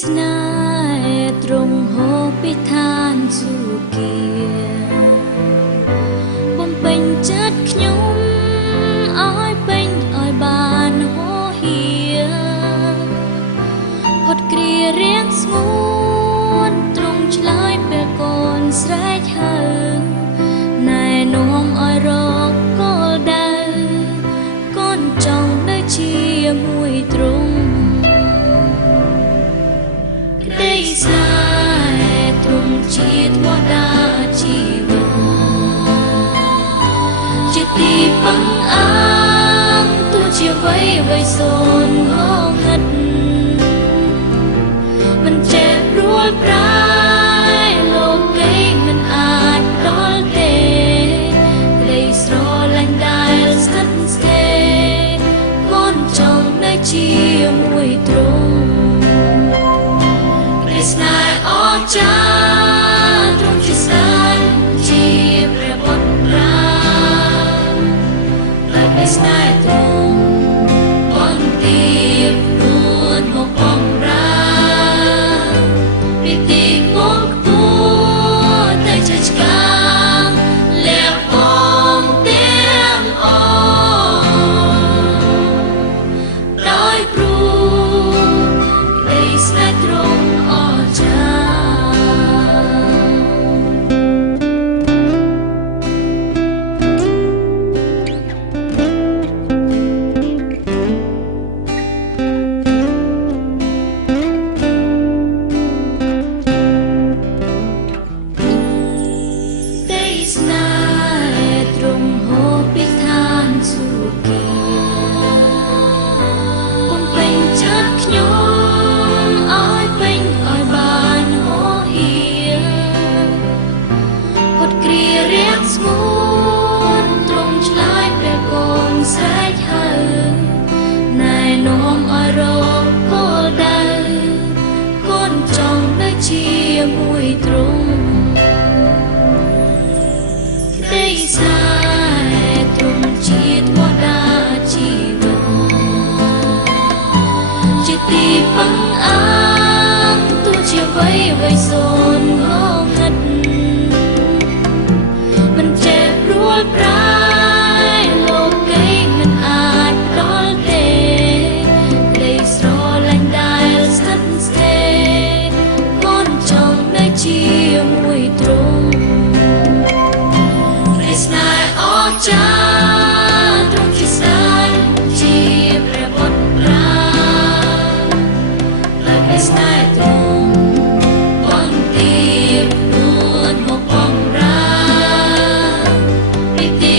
ស្នេហ៍ទ្រង់ហូរពីឋានសួគ៌បំពេញចិត្តខ្ញុំឲ្យពេញឲ្យបានហោហៀផុតគ្រារៀងស្ងួនទ្រង់ឆ្លើយពេលកូនស្រែកហៅណែនាំឲ្យរកគោលដៅកូនចង់នៅជាមួយទ្រង់ក្តីស្នេហ៍ទ្រង់ជាធម៌តាជីវិតជាទីពឹងអាងទោះជាអ្វីសូនងងឹតមិនចេះព្រួយប្រាយលោកីមិនអាចដល់ទេក្តីស្រឡាញ់ដែលស្ថិតស្ថេរកូនចង់នៅជាមួយទ្រង់ស្នេហ៍អស្ចារ្យទ្រង់ជាស្ដេចជាព្រះបុត្រាและในស្នេហ៍ទ្រង់បន្ទាបនួនមកបំរើពីទីពងខ្ពស់តែជាឆ្កាងលះបង់ទាំងអស់ដោយព្រោះក្តីស្នេហ៍ទ្រង់ស្នេហ៍ទ្រង់ហូរពីឋានសួគ៌បំពេញចិត្តខ្ញុំឲ្យពេញឲ្យបានហោហៀផុតគ្រារៀងស្ងួនទ្រង់ឆ្លើយព្រះកូនស្រែកហៅណែនាំឲ្យរកគោលដៅកូនចង់នៅជាមួយទ្រង់ស្នេហ៍ទ្រង់ជាធម៌តាជីវិតជាទីពឹងអាងទោះជាអ្វីសូនងងឹតមិនចេះព្រួយប្រាយលោកីមិនអាចដល់ទេក្តីស្រឡាញ់ដែលស្ថិតស្ថេរកូនចង់នៅជាមួយទ្រង់ស្នេហ៍អស្ចារ្យទ្រង់ជាស្ដេចជាព្រះបុត្រាและในស្នេហ៍ទ្រង់បន្ទាបនួនមកបំរើពីទី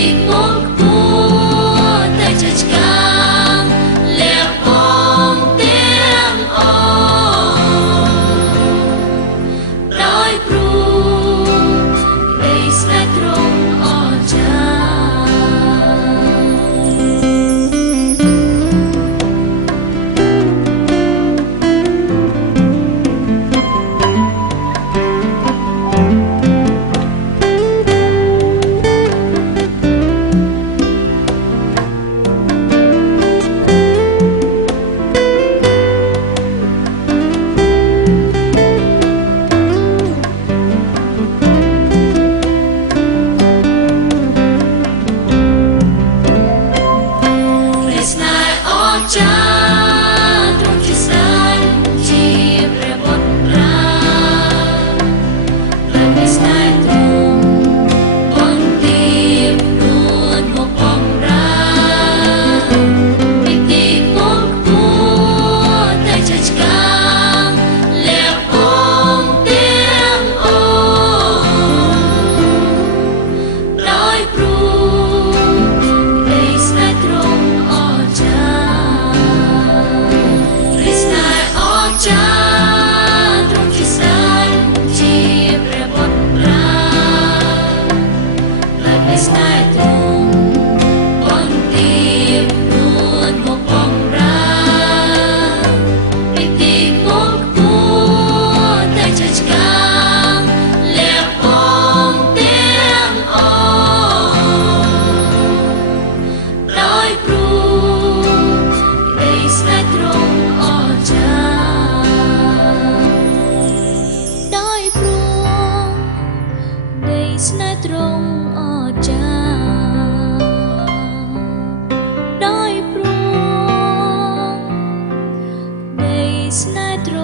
ស្នេហ៍ទ្រ